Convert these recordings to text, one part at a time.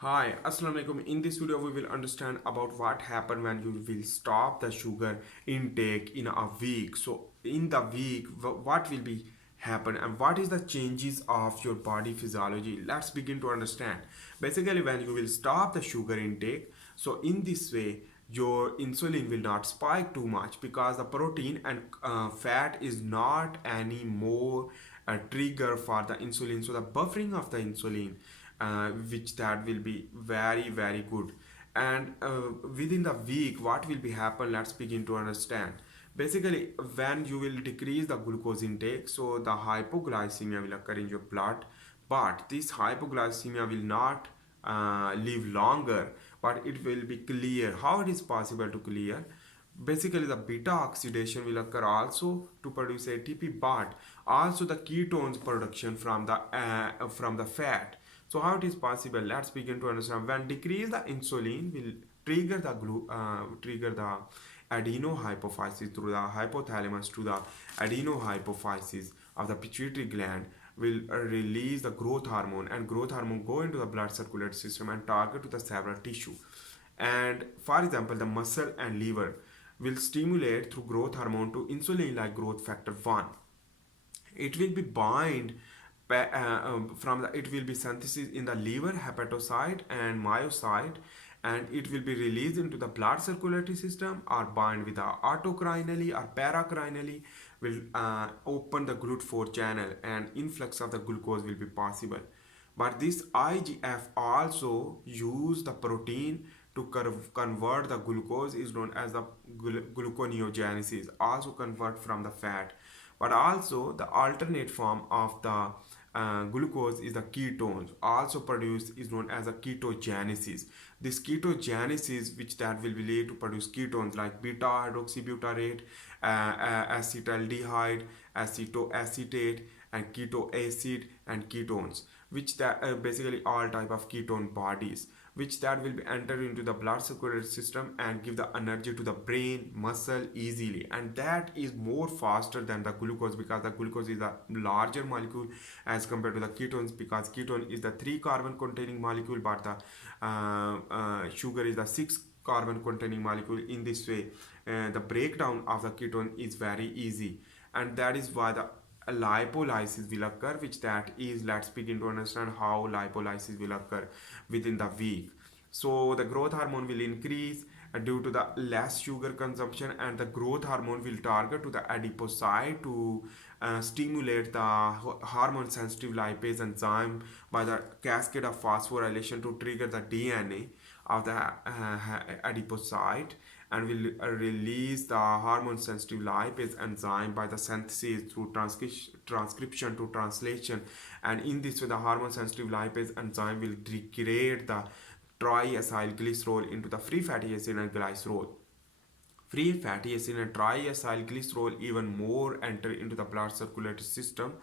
Hi, Assalamu alaikum. In this video, we will understand about what happen when you will stop the sugar intake in a week. So, in the week, what will be happen and what is the changes of your body physiology? Let's begin to understand. Basically, when you will stop the sugar intake, so in this way, your insulin will not spike too much because the protein and fat is not anymore a trigger for the insulin. So the buffering of the insulin, which that will be very good. And within the week, what will be happen? Let's begin to understand. Basically, when you will decrease the glucose intake, so the hypoglycemia will occur in your blood, but this hypoglycemia will not live longer, but it will be clear. How it is possible to clear? Basically, the beta oxidation will occur also to produce ATP, but also the ketones production from the fat. So how it is possible? Let's begin to understand. When decrease the insulin will trigger the adenohypophysis through the hypothalamus to the adenohypophysis of the pituitary gland will release the growth hormone, and growth hormone go into the blood circulatory system and target to the several tissue. And for example, the muscle and liver will stimulate through growth hormone to insulin like growth factor 1. It will be bind from the it will be synthesis in the liver hepatocyte and myocyte, and it will be released into the blood circulatory system or bind with the autocrinally or paracrinally will open the GLUT4 channel, and influx of the glucose will be possible. But this IGF also use the protein to convert the glucose, is known as the gluconeogenesis, also convert from the fat. But also the alternate form of the glucose is the ketones, also produced, is known as a ketogenesis. This ketogenesis, which that will be lead to produce ketones like beta hydroxybutyrate, acetaldehyde, acetoacetate, and ketoacid and ketones, which that basically all type of ketone bodies, which that will be enter into the blood circulatory system and give the energy to the brain muscle easily, and that is more faster than the glucose because the glucose is a larger molecule as compared to the ketones, because ketone is the 3 carbon containing molecule, but the sugar is the 6 carbon containing molecule. In this way, the breakdown of the ketone is very easy, and that is why the lipolysis will occur, which that is, let's begin to understand how lipolysis will occur within the week. So the growth hormone will increase due to the less sugar consumption, and the growth hormone will target to the adipocyte to stimulate the hormone sensitive lipase enzyme by the cascade of phosphorylation to trigger the DNA of the adipocyte, and will release the hormone sensitive lipase enzyme by the synthesis through transcription to translation. And in this way, the hormone sensitive lipase enzyme will degrade the triacylglycerol into the free fatty acid and glycerol. Free fatty acid and triacylglycerol even more enter into the blood circulatory system,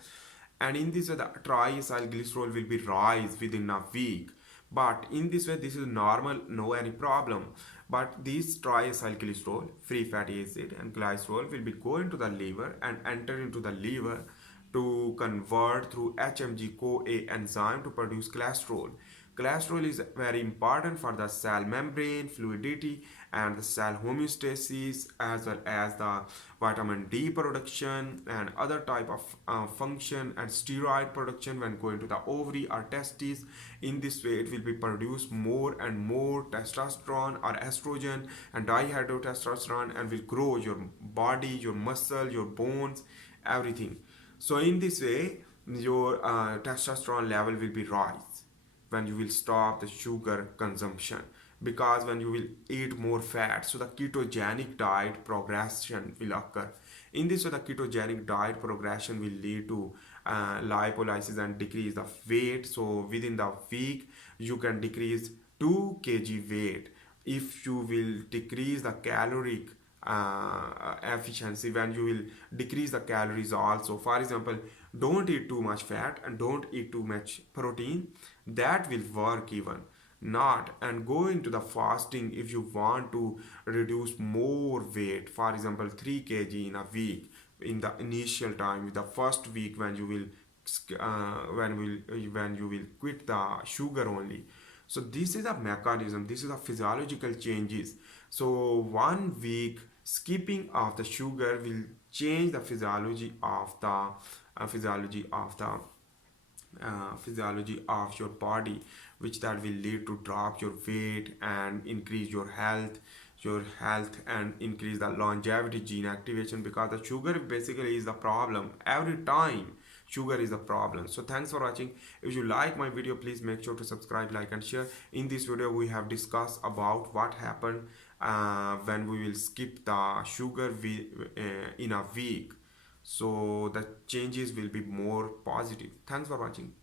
and in this way the triacylglycerol will be rise within a week. But in this way, this is normal, no any problem. But these triacylglycerol, free fatty acid and glycerol will be go into the liver and enter into the liver to convert through HMG-CoA enzyme to produce cholesterol. Cholesterol is very important for the cell membrane fluidity and the cell homeostasis, as well as the vitamin D production and other type of function, and steroid production when going to the ovary or testes. In this way, it will be produced more and more testosterone or estrogen and dihydrotestosterone, and will grow your body, your muscle, your bones, everything. So in this way, your testosterone level will be rise when you will stop the sugar consumption, because when you will eat more fat, so the ketogenic diet progression will occur. In this way, the ketogenic diet progression will lead to lipolysis and decrease the weight. So within the week, you can decrease 2 kg weight if you will decrease the caloric efficiency, when you will decrease the calories also. For example, don't eat too much fat and don't eat too much protein, that will work even not. And go into the fasting if you want to reduce more weight, for example 3 kg in a week. In the initial time, with the first week, when you will when you will quit the sugar only, So this is a mechanism, this is a physiological changes. So 1 week skipping of the sugar will change the physiology of your body, which that will lead to drop your weight and increase your health and increase the longevity gene activation, because the sugar basically is the problem every time. Sugar is the problem. So thanks for watching. If you like my video, please make sure to subscribe, like and share. In this video we have discussed about what happened when we will skip the sugar in a week, so the changes will be more positive. Thanks for watching.